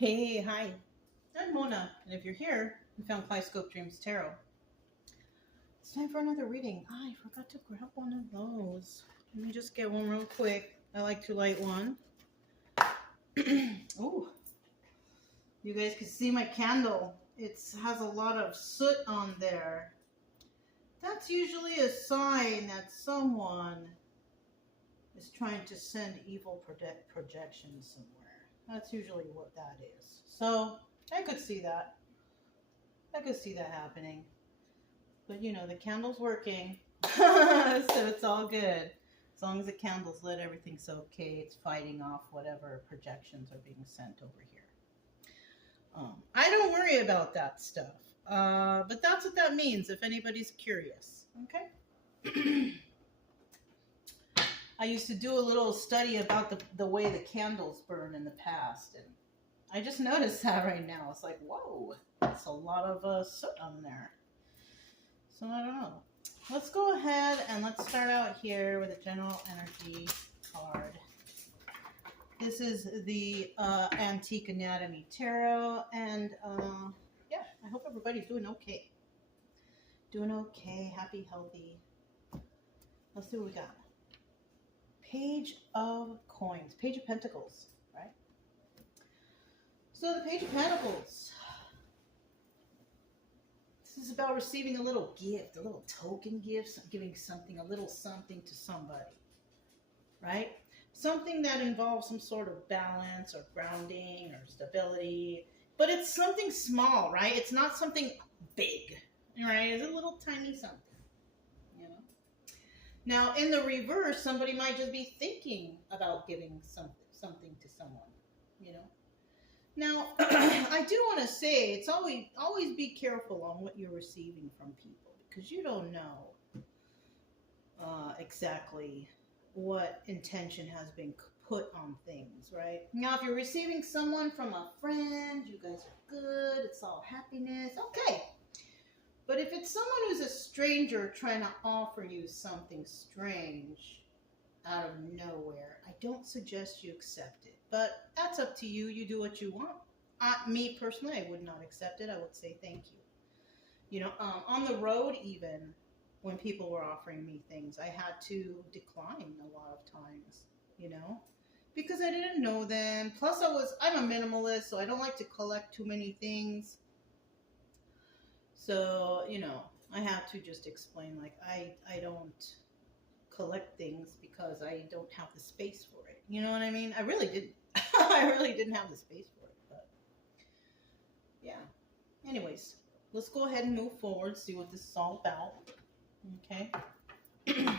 Hey, hi. I'm Mona, and if you're here, you found Kaleidoscope Dreams Tarot. It's time for another reading. I forgot to grab one of those. Let me just get one real quick. I like to light one. Oh, you guys can see my candle. It has a lot of soot on there. That's usually a sign that someone is trying to send evil projections somewhere. That's usually what that is. So I could see that. I could see that happening. But you know, the candle's working. So it's all good. As long as the candle's lit, everything's okay. It's fighting off whatever projections are being sent over here. I don't worry about that stuff. But that's what that means if anybody's curious. Okay? I used to do a little study about the way the candles burn in the past, and I just noticed that right now. It's like, whoa, that's a lot of soot on there. So I don't know. Let's go ahead and let's start out here with a general energy card. This is the Antique Anatomy Tarot, and yeah, I hope everybody's doing okay. Doing okay, happy, healthy. Let's see what we got. Page of Coins, Page of Pentacles, right? So the Page of Pentacles. This is about receiving a little gift, a little token gift, giving something, a little something to somebody, right? Something that involves some sort of balance or grounding or stability, but it's something small, right? It's not something big, right? It's a little tiny something, you know? Now, in the reverse, somebody might just be thinking about giving something to someone, you know? Now, I do want to say it's always be careful on what you're receiving from people, because you don't know exactly what intention has been put on things, right? Now, if you're receiving someone from a friend, you guys are good, it's all happiness, okay. But if it's someone who's a stranger trying to offer you something strange out of nowhere, I don't suggest you accept it. But that's up to you. You do what you want. Me personally, I would not accept it. I would say thank you. You know, on the road even, when people were offering me things, I had to decline a lot of times, you know, because I didn't know them. Plus, I'm a minimalist, so I don't like to collect too many things. So, you know, I have to just explain, like, I don't collect things because I don't have the space for it. You know what I mean? I really didn't. I really didn't have the space for it. But yeah. Anyways, let's go ahead and move forward, see what this is all about. Okay. We're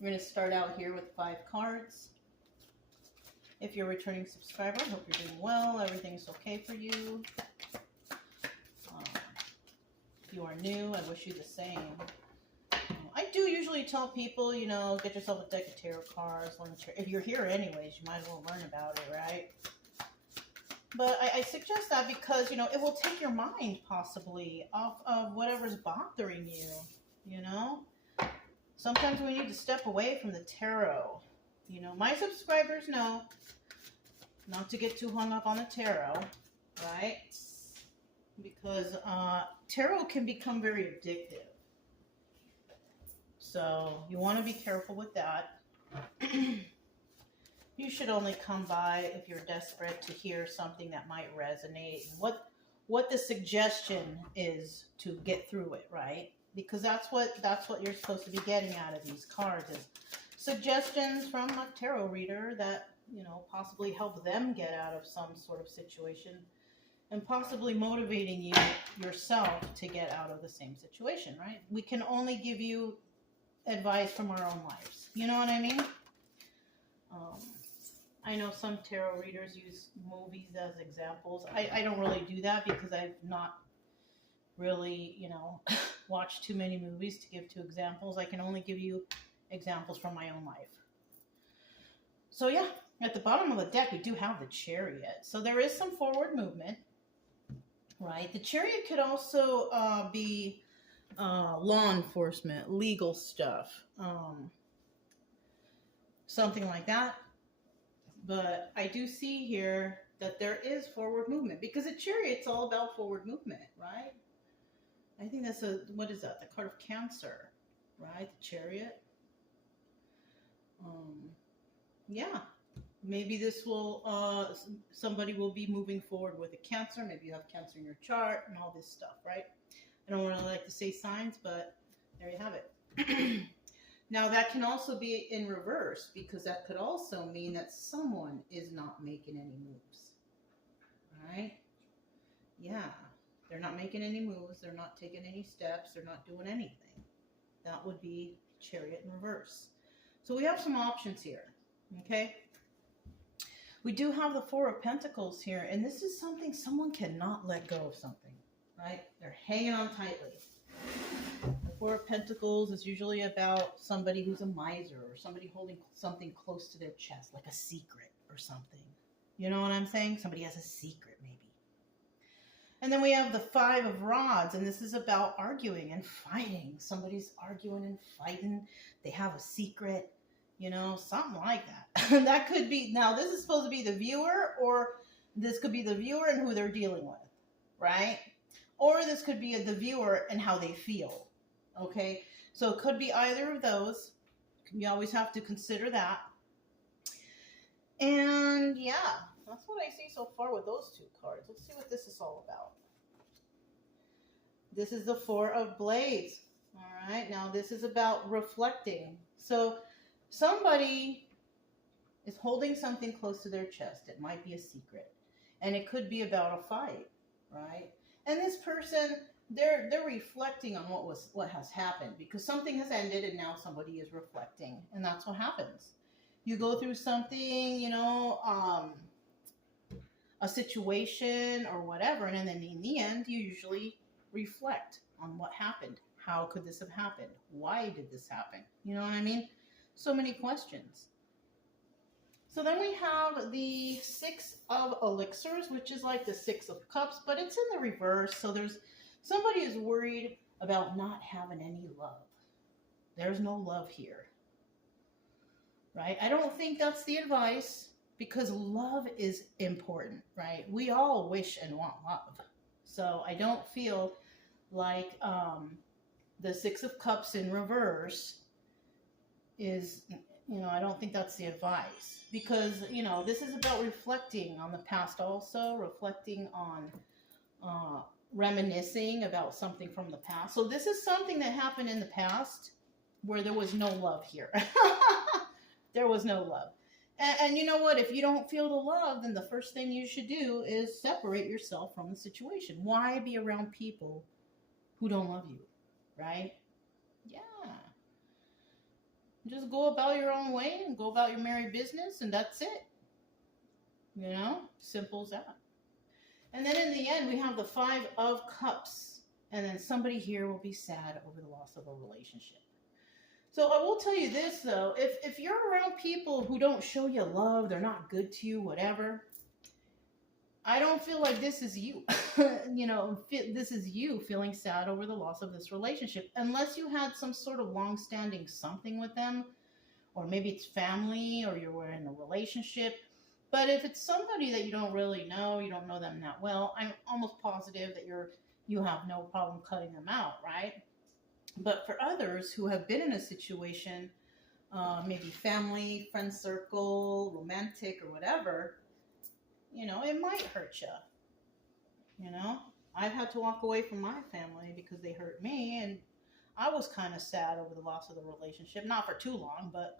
going to start out here with 5 cards. If you're a returning subscriber, I hope you're doing well. Everything's okay for you. If you are new, I wish you the same. I do usually tell people, you know, get yourself a deck of tarot cards. If you're here anyways, you might as well learn about it, right? But I suggest that because, you know, it will take your mind possibly off of whatever's bothering you, you know? Sometimes we need to step away from the tarot. You know, my subscribers know not to get too hung up on the tarot, right? Because tarot can become very addictive. So you want to be careful with that. You should only come by if you're desperate to hear something that might resonate and what the suggestion is to get through it, right? Because that's what you're supposed to be getting out of these cards is suggestions from a tarot reader that, you know, possibly help them get out of some sort of situation and possibly motivating you yourself to get out of the same situation, right? We can only give you advice from our own lives. You know what I mean? I know some tarot readers use movies as examples. I don't really do that because I've not really, you know, watched too many movies to give 2 examples. I can only give you examples from my own life. So yeah, at the bottom of the deck, we do have the Chariot. So there is some forward movement, right? The Chariot could also be law enforcement, legal stuff, something like that. But I do see here that there is forward movement because a Chariot's all about forward movement, right? I think that's what is that? The card of Cancer, right? The Chariot. Yeah. Maybe this will, somebody will be moving forward with a Cancer. Maybe you have Cancer in your chart and all this stuff, right? I don't really like to say signs, but there you have it. Now, that can also be in reverse because that could also mean that someone is not making any moves, right? Yeah, they're not making any moves. They're not taking any steps. They're not doing anything. That would be Chariot in reverse. So we have some options here, okay? We do have the Four of Pentacles here, and this is something someone cannot let go of something, right? They're hanging on tightly. The Four of Pentacles is usually about somebody who's a miser or somebody holding something close to their chest, like a secret or something. You know what I'm saying? Somebody has a secret, maybe. And then we have the Five of Rods, and this is about arguing and fighting. Somebody's arguing and fighting. They have a secret, you know, something like that. That could be, now this is supposed to be the viewer, or this could be the viewer and who they're dealing with, right? Or this could be the viewer and how they feel, okay? So it could be either of those. You always have to consider that. And yeah, that's what I see so far with those two cards. Let's see what this is all about. This is the Four of Blades. All right, now this is about reflecting. So somebody is holding something close to their chest. It might be a secret. And it could be about a fight, right? And this person, they're reflecting on what has happened because something has ended and now somebody is reflecting. And that's what happens. You go through something, you know, a situation or whatever, and then in the end, you usually reflect on what happened. How could this have happened? Why did this happen? You know what I mean? So many questions. So then we have the Six of Elixirs, which is like the Six of Cups, but it's in the reverse. So there's somebody is worried about not having any love. There's no love here, right? I don't think that's the advice because love is important, right? We all wish and want love. So I don't feel like the Six of Cups in reverse is, you know, I don't think that's the advice because, you know, this is about reflecting on the past also, reflecting on reminiscing about something from the past. So this is something that happened in the past where there was no love here. There was no love. And you know what? If you don't feel the love, then the first thing you should do is separate yourself from the situation. Why be around people who don't love you, right? Yeah. Just go about your own way and go about your merry business, and that's it. You know? Simple as that. And then in the end, we have the Five of Cups. And then somebody here will be sad over the loss of a relationship. So I will tell you this, though. If you're around people who don't show you love, they're not good to you, whatever, I don't feel like this is you. You know, this is you feeling sad over the loss of this relationship. Unless you had some sort of long-standing something with them, or maybe it's family, or you were in a relationship. But if it's somebody that you don't really know, you don't know them that well, I'm almost positive that you have no problem cutting them out, right? But for others who have been in a situation, maybe family, friend circle, romantic, or whatever, you know, it might hurt you. You know, I've had to walk away from my family because they hurt me, and I was kind of sad over the loss of the relationship. Not for too long, but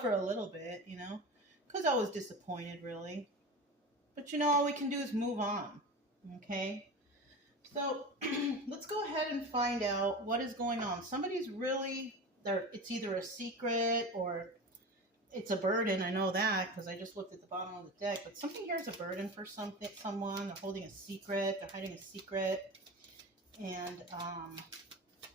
for a little bit, you know, because I was disappointed, really. But, you know, all we can do is move on, okay? So let's go ahead and find out what is going on. Somebody's really, it's either a secret or it's a burden. I know that because I just looked at the bottom of the deck. But something here is a burden for someone. They're holding a secret. They're hiding a secret. And,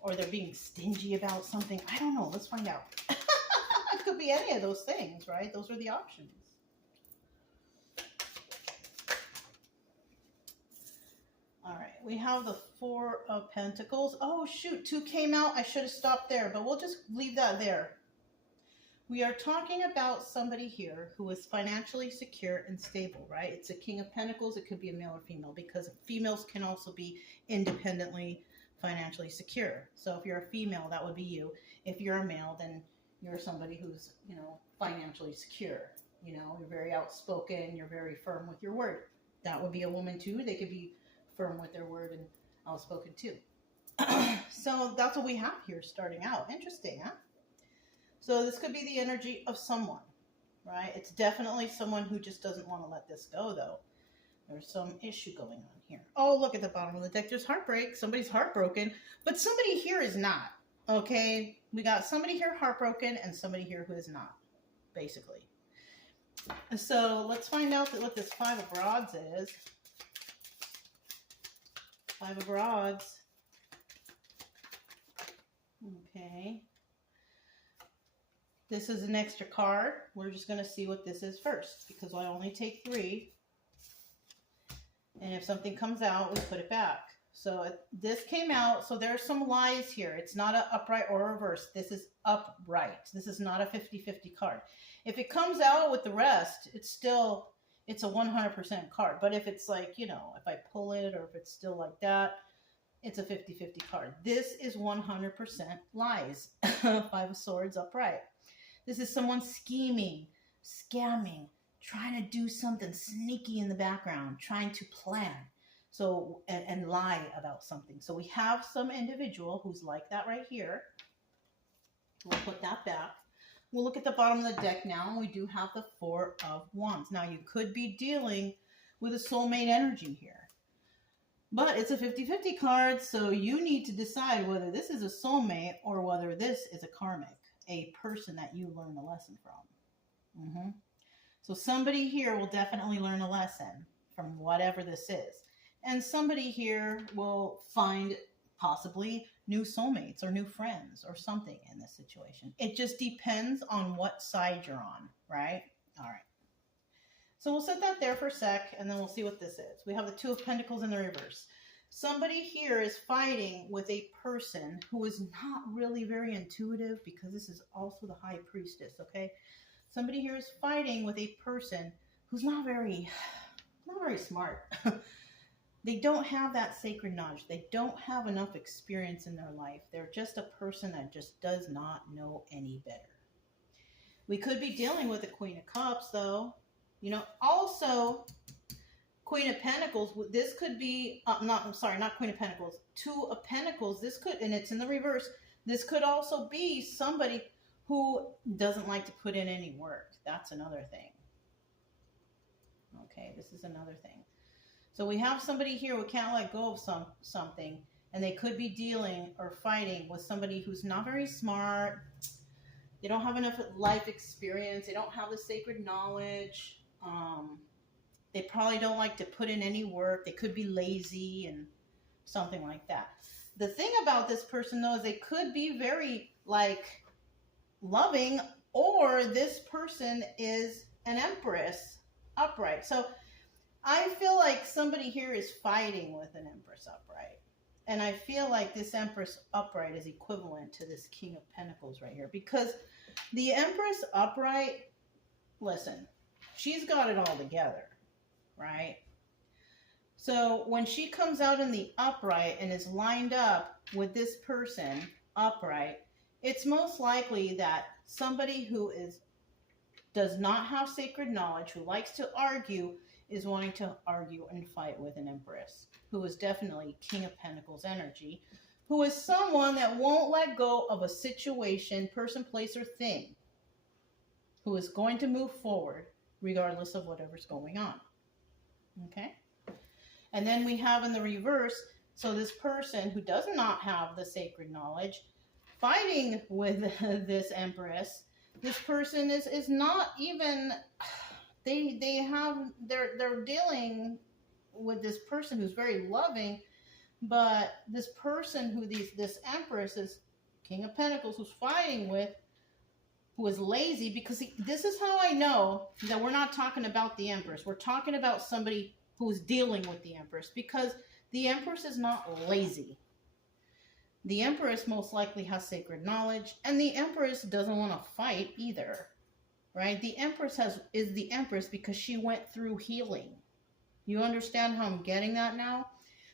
or they're being stingy about something. I don't know. Let's find out. It could be any of those things, right? Those are the options. All right, we have the Four of Pentacles. Oh, shoot, two came out. I should have stopped there, but we'll just leave that there. We are talking about somebody here who is financially secure and stable, right? It's a King of Pentacles. It could be a male or female, because females can also be independently financially secure. So if you're a female, that would be you. If you're a male, then you're somebody who's, you know, financially secure. You know, you're very outspoken. You're very firm with your word. That would be a woman too. They could be firm with their word and outspoken too. So that's what we have here starting out. Interesting, huh? So this could be the energy of someone, right? It's definitely someone who just doesn't want to let this go, though. There's some issue going on here. Oh, look at the bottom of the deck. There's heartbreak. Somebody's heartbroken, but somebody here is not, okay? We got somebody here heartbroken and somebody here who is not, basically. So let's find out what this Five of Rods is. Five of Rods. Okay. This is an extra card. We're just going to see what this is first, because I only take 3. And if something comes out, we put it back. So this came out. So there's some lies here. It's not an upright or reverse. This is upright. This is not a 50-50 card. If it comes out with the rest, it's a 100% card. But if it's like, you know, if I pull it or if it's still like that, it's a 50-50 card. This is 100% lies. Five of Swords upright. This is someone scheming, scamming, trying to do something sneaky in the background, trying to plan, so and lie about something. So we have some individual who's like that right here. We'll put that back. We'll look at the bottom of the deck now, and we do have the Four of Wands. Now, you could be dealing with a soulmate energy here, but it's a 50-50 card, so you need to decide whether this is a soulmate or whether this is a karmic, a person that you learn a lesson from. So somebody here will definitely learn a lesson from whatever this is. And somebody here will find possibly new soulmates or new friends or something in this situation. It just depends on what side you're on, right? All right. So we'll set that there for a sec, and then we'll see what this is. We have the Two of Pentacles in the reverse. Somebody here is fighting with a person who is not really very intuitive, because this is also the High Priestess, okay? Somebody here is fighting with a person who's not very smart. They don't have that sacred knowledge. They don't have enough experience in their life. They're just a person that just does not know any better. We could be dealing with the Queen of Cups, though. You know, also Queen of Pentacles. This could be not Queen of Pentacles. Two of Pentacles. This could, and it's in the reverse. This could also be somebody who doesn't like to put in any work. That's another thing. Okay, this is another thing. So we have somebody here who can't let go of something, and they could be dealing or fighting with somebody who's not very smart. They don't have enough life experience. They don't have the sacred knowledge. They probably don't like to put in any work. They could be lazy and something like that. The thing about this person, though, is they could be very, like, loving, or this person is an Empress upright. So I feel like somebody here is fighting with an Empress upright. And I feel like this Empress upright is equivalent to this King of Pentacles right here. Because the Empress upright, listen, she's got it all together, right? So when she comes out in the upright and is lined up with this person upright, it's most likely that somebody who does not have sacred knowledge, who likes to argue, is wanting to argue and fight with an Empress, who is definitely King of Pentacles energy, who is someone that won't let go of a situation, person, place, or thing, who is going to move forward regardless of whatever's going on. Okay? And then we have in the reverse, so this person who does not have the sacred knowledge, fighting with this Empress. This person is not even, they're dealing with this person who's very loving, but this person who this Empress is King of Pentacles who's fighting with, who is lazy, because this is how I know that we're not talking about the Empress. We're talking about somebody who's dealing with the Empress, because the Empress is not lazy. The Empress most likely has sacred knowledge, and the Empress doesn't want to fight either, right? The Empress is the Empress because she went through healing. You understand how I'm getting that now?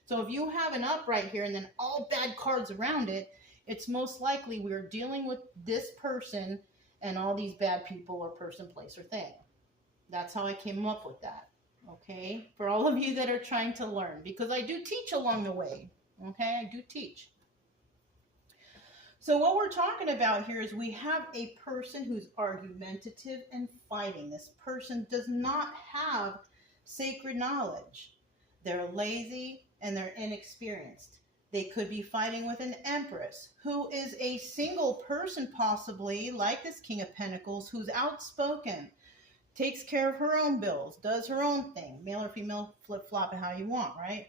So if you have an upright here and then all bad cards around it, it's most likely we're dealing with this person and all these bad people or person, place, or thing. That's how I came up with that, okay? For all of you that are trying to learn, because I do teach along the way, okay? I do teach. So what we're talking about here is we have a person who's argumentative and fighting. This person does not have sacred knowledge. They're lazy and they're inexperienced. They could be fighting with an Empress who is a single person, possibly, like this King of Pentacles, who's outspoken, takes care of her own bills, does her own thing, male or female, flip-flop it how you want, right?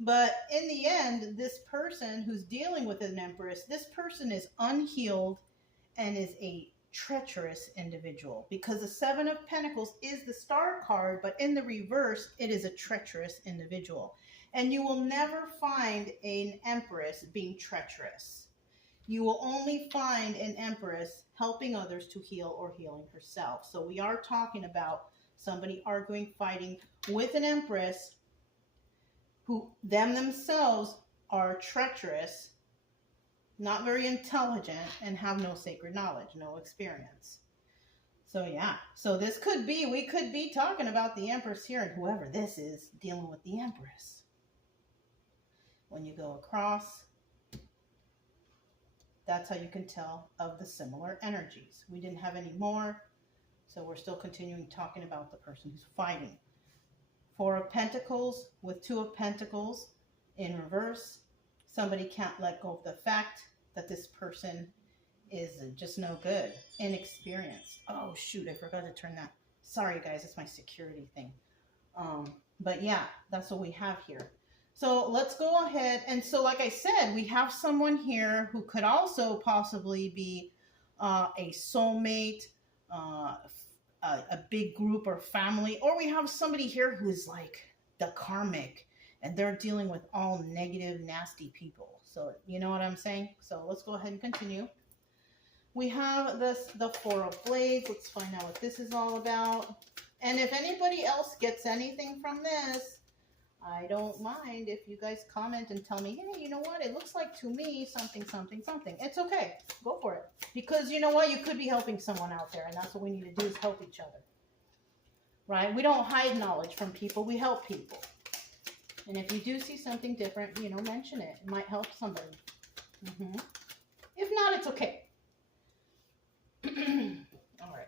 But in the end, this person who's dealing with an Empress, this person is unhealed and is a treacherous individual, because the Seven of Pentacles is the Star card, but in the reverse, it is a treacherous individual. And you will never find an Empress being treacherous. You will only find an Empress helping others to heal or healing herself. So we are talking about somebody arguing, fighting with an Empress who themselves are treacherous, not very intelligent, and have no sacred knowledge, no experience. So yeah, so this could be, we could be talking about the Empress here, and whoever this is dealing with the Empress. When you go across, that's how you can tell of the similar energies. We didn't have any more, so we're still continuing talking about the person who's fighting. Four of Pentacles with Two of Pentacles in reverse. Somebody can't let go of the fact that this person is just no good, inexperienced. Oh shoot, I forgot to turn that. Sorry guys, it's my security thing. But yeah, that's what we have here. So let's go ahead. And so like I said, we have someone here who could also possibly be a soulmate, a big group or family, or we have somebody here who's like the karmic and they're dealing with all negative, nasty people. So you know what I'm saying? So let's go ahead and continue. We have the Four of Blades. Let's find out what this is all about. And if anybody else gets anything from this, I don't mind if you guys comment and tell me, hey, you know what? It looks like to me something, something, something. It's okay. Go for it. Because you know what? You could be helping someone out there, and that's what we need to do is help each other. Right? We don't hide knowledge from people. We help people. And if you do see something different, you know, mention it. It might help somebody. If not, it's okay. All right.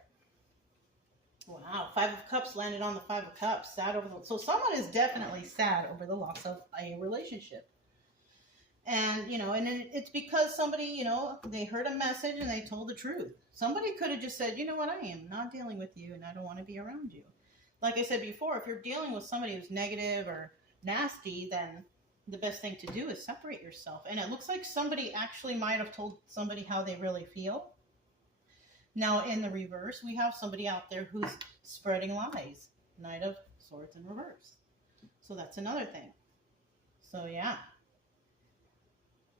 Wow, Five of Cups landed on the Five of Cups. Sad over the... So someone is definitely sad over the loss of a relationship. And, you know, and it's because somebody, you know, they heard a message and they told the truth. Somebody could have just said, you know what, I am not dealing with you and I don't want to be around you. Like I said before, if you're dealing with somebody who's negative or nasty, then the best thing to do is separate yourself. And it looks like somebody actually might have told somebody how they really feel. Now, in the reverse, we have somebody out there who's spreading lies. Knight of Swords in reverse. So that's another thing. So, yeah.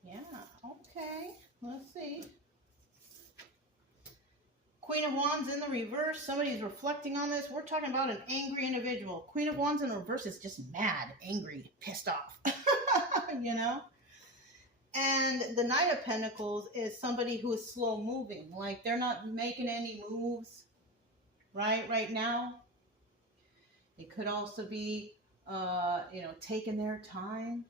Yeah, okay. Let's see. Queen of Wands in the reverse. Somebody's reflecting on this. We're talking about an angry individual. Queen of Wands in the reverse is just mad, angry, pissed off. You know? And the Knight of Pentacles is somebody who is slow moving. Like they're not making any moves right now. It could also be, you know, taking their time,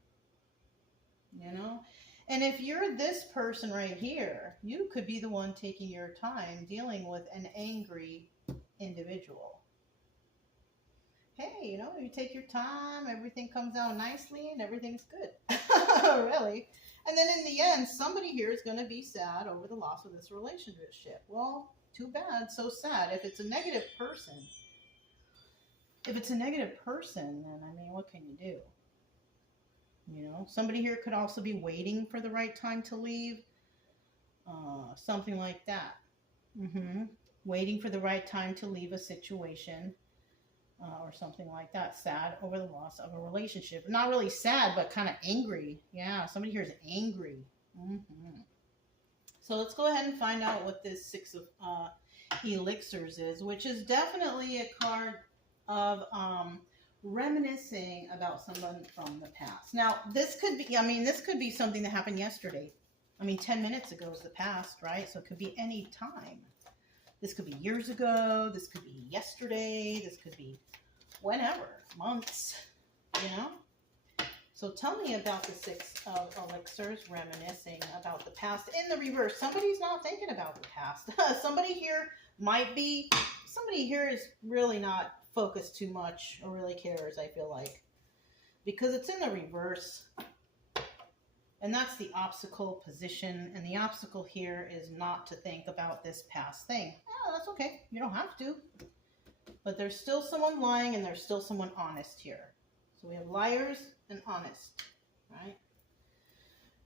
you know. And if you're this person right here, you could be the one taking your time dealing with an angry individual. Hey, you know, you take your time, everything comes out nicely and everything's good. Really. And then in the end, somebody here is going to be sad over the loss of this relationship. Well, too bad, so sad. If it's a negative person, then I mean, what can you do? You know, somebody here could also be waiting for the right time to leave. Something like that. Waiting for the right time to leave a situation. Or something like that. Sad over the loss of a relationship. Not really sad, but kind of angry. Yeah, somebody here is angry. So let's go ahead and find out what this Six of Elixirs is, which is definitely a card of reminiscing about someone from the past. Now, this could be, this could be something that happened yesterday. 10 minutes ago is the past, right? So it could be any time. This could be years ago. This could be yesterday. This could be whenever, months, you know? So tell me about the Six of Elixirs, reminiscing about the past. In the reverse, somebody's not thinking about the past. Somebody here is really not focused too much or really cares, I feel like. Because it's in the reverse. And that's the obstacle position. And the obstacle here is not to think about this past thing. Oh, that's okay. You don't have to. But there's still someone lying and there's still someone honest here. So we have liars and honest, right?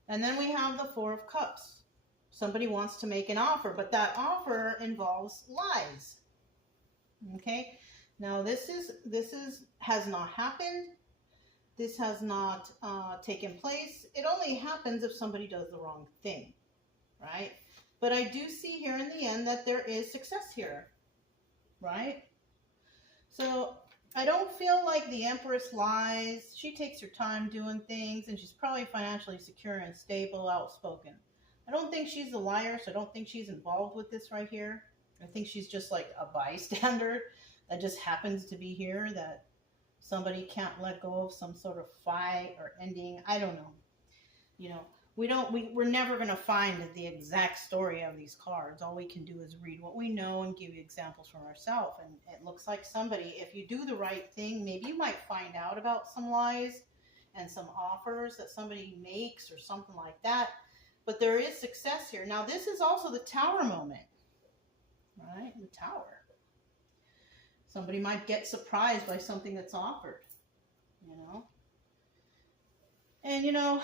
And then we have the Four of Cups. Somebody wants to make an offer, but that offer involves lies. Okay? Now this has not happened. This has not taken place. It only happens if somebody does the wrong thing, right? But I do see here in the end that there is success here, right? So I don't feel like the Empress lies. She takes her time doing things, and she's probably financially secure and stable, outspoken. I don't think she's a liar, so I don't think she's involved with this right here. I think she's just like a bystander that just happens to be here, that somebody can't let go of some sort of fight or ending. I don't know. You know, we're never going to find the exact story of these cards. All we can do is read what we know and give you examples from ourselves. And it looks like somebody, if you do the right thing, maybe you might find out about some lies and some offers that somebody makes or something like that. But there is success here. Now, this is also the Tower moment, right? The Tower. Somebody might get surprised by something that's offered, you know? And, you know,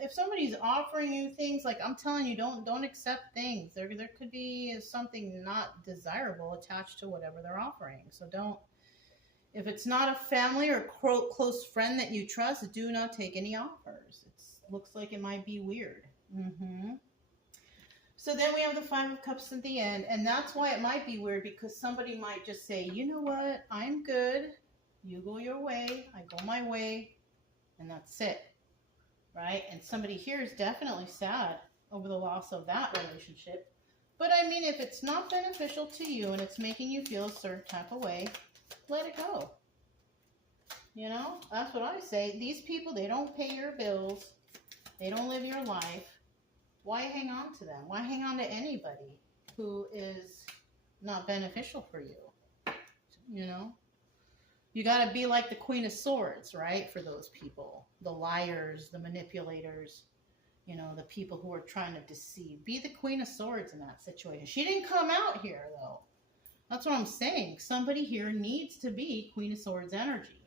if somebody's offering you things, like I'm telling you, don't accept things. There could be something not desirable attached to whatever they're offering. So don't, if it's not a family or close friend that you trust, do not take any offers. It looks like it might be weird. So then we have the Five of Cups at the end, and that's why it might be weird, because somebody might just say, you know what, I'm good. You go your way, I go my way, and that's it. Right? And somebody here is definitely sad over the loss of that relationship. But I mean, if it's not beneficial to you and it's making you feel a certain type of way, let it go. You know, that's what I say. These people, they don't pay your bills. They don't live your life. Why hang on to them? Why hang on to anybody who is not beneficial for you? You know? You got to be like the Queen of Swords, right? For those people. The liars, the manipulators, you know, the people who are trying to deceive. Be the Queen of Swords in that situation. She didn't come out here, though. That's what I'm saying. Somebody here needs to be Queen of Swords energy.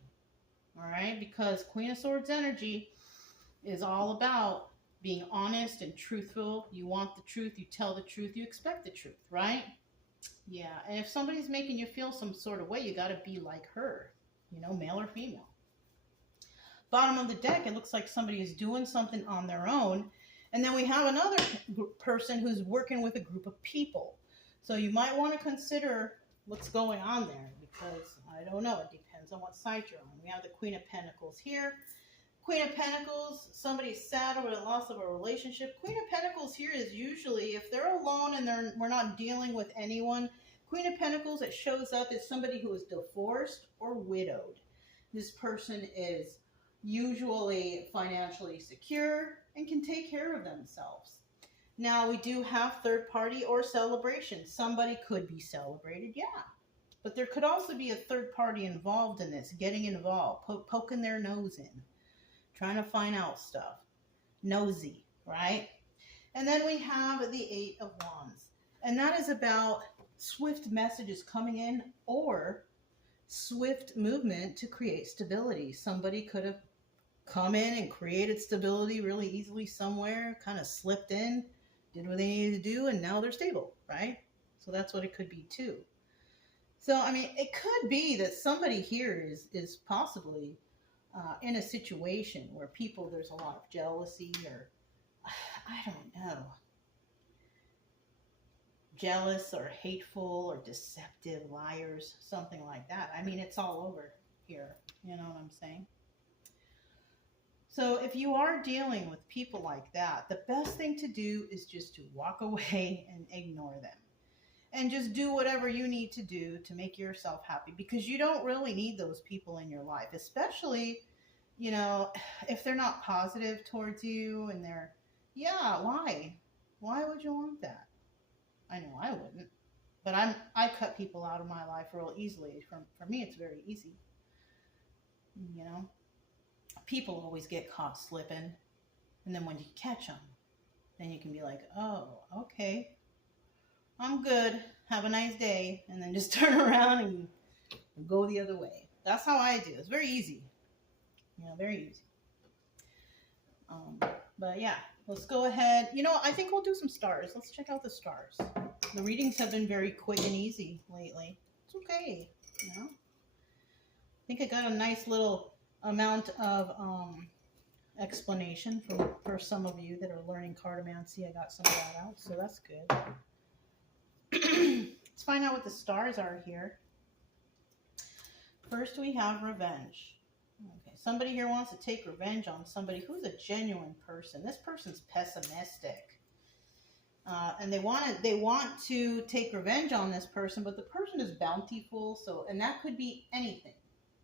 All right? Because Queen of Swords energy is all about being honest and truthful. You want the truth, you tell the truth, you expect the truth, right? Yeah, and if somebody's making you feel some sort of way, you got to be like her, you know, male or female. Bottom of the deck, it looks like somebody is doing something on their own, and then we have another person who's working with a group of people. So you might want to consider what's going on there, because I don't know, it depends on what side you're on. We have the Queen of Pentacles here. Queen of Pentacles, somebody's sad over the loss of a relationship. Queen of Pentacles here is usually, if they're alone and we're not dealing with anyone, Queen of Pentacles, it shows up as somebody who is divorced or widowed. This person is usually financially secure and can take care of themselves. Now, we do have third party or celebration. Somebody could be celebrated, yeah. But there could also be a third party involved in this, getting involved, poking their nose in. Trying to find out stuff. Nosy, right? And then we have the Eight of Wands. And that is about swift messages coming in or swift movement to create stability. Somebody could have come in and created stability really easily somewhere, kind of slipped in, did what they needed to do, and now they're stable, right? So that's what it could be too. So, I mean, it could be that somebody here is possibly in a situation where there's a lot of jealousy, or I don't know, jealous or hateful or deceptive liars, something like that. I mean, it's all over here. You know what I'm saying? So if you are dealing with people like that, the best thing to do is just to walk away and ignore them. And just do whatever you need to do to make yourself happy, because you don't really need those people in your life, especially, you know, if they're not positive towards you and they're, yeah, why? Why would you want that? I know I wouldn't. But I cut people out of my life real easily. For me, it's very easy. You know, people always get caught slipping, and then when you catch them, then you can be like, oh, okay, I'm good. Have a nice day, and then just turn around and go the other way. That's how I do. It's very easy. You know, very easy. But yeah, let's go ahead. You know, I think we'll do some stars. Let's check out the stars. The readings have been very quick and easy lately. It's okay, you know. I think I got a nice little amount of explanation for some of you that are learning cartomancy. I got some of that out, so that's good. Let's find out what the stars are here. First, we have revenge. Okay, somebody here wants to take revenge on somebody who's a genuine person. This person's pessimistic. And they want to take revenge on this person, but the person is bountiful. So, and that could be anything,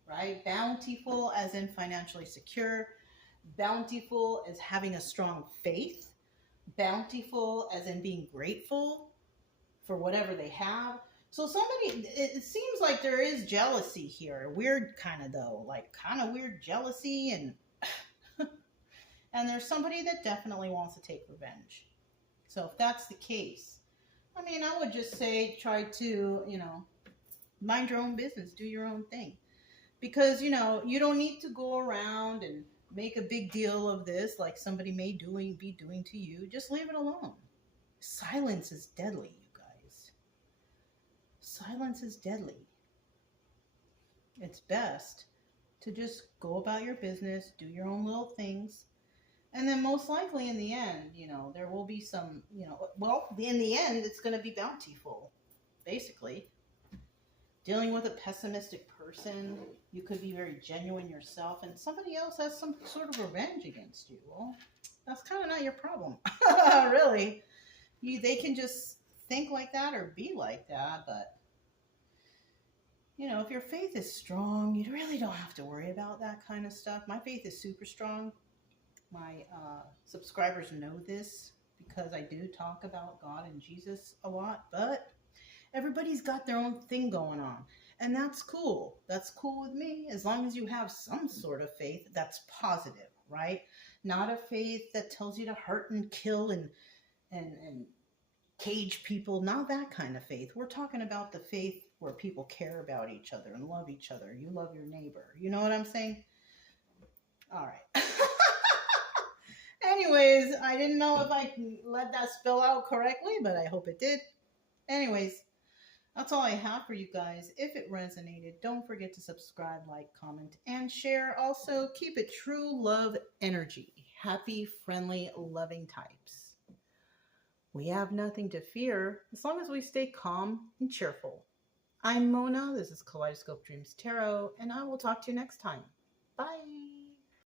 right? Bountiful as in financially secure, bountiful as having a strong faith, bountiful as in being grateful for whatever they have. So somebody, it seems like there is jealousy here. Weird kind of though, like kind of weird jealousy, and and there's somebody that definitely wants to take revenge. So if that's the case, I mean, I would just say try to, you know, mind your own business, do your own thing. Because, you know, you don't need to go around and make a big deal of this like somebody may be doing to you. Just leave it alone. Silence is deadly, you guys. Silence is deadly. It's best to just go about your business, do your own little things. And then most likely in the end, you know, there will be some, you know, well, in the end, it's going to be bountiful, basically. Dealing with a pessimistic person, you could be very genuine yourself, and somebody else has some sort of revenge against you. Well, that's kind of not your problem, really. They can just think like that or be like that, but, you know, if your faith is strong, you really don't have to worry about that kind of stuff. My faith is super strong. My subscribers know this because I do talk about God and Jesus a lot, but everybody's got their own thing going on, and that's cool. That's cool with me, as long as you have some sort of faith that's positive, right? Not a faith that tells you to hurt and kill and cage people, not that kind of faith. We're talking about the faith where people care about each other and love each other. You love your neighbor. You know what I'm saying? All right. Anyways, I didn't know if I let that spill out correctly, but I hope it did. Anyways, that's all I have for you guys. If it resonated, don't forget to subscribe, like, comment, and share. Also, keep it true love energy. Happy, friendly, loving types. We have nothing to fear as long as we stay calm and cheerful. I'm Mona. This is Kaleidoscope Dreams Tarot, and I will talk to you next time. Bye.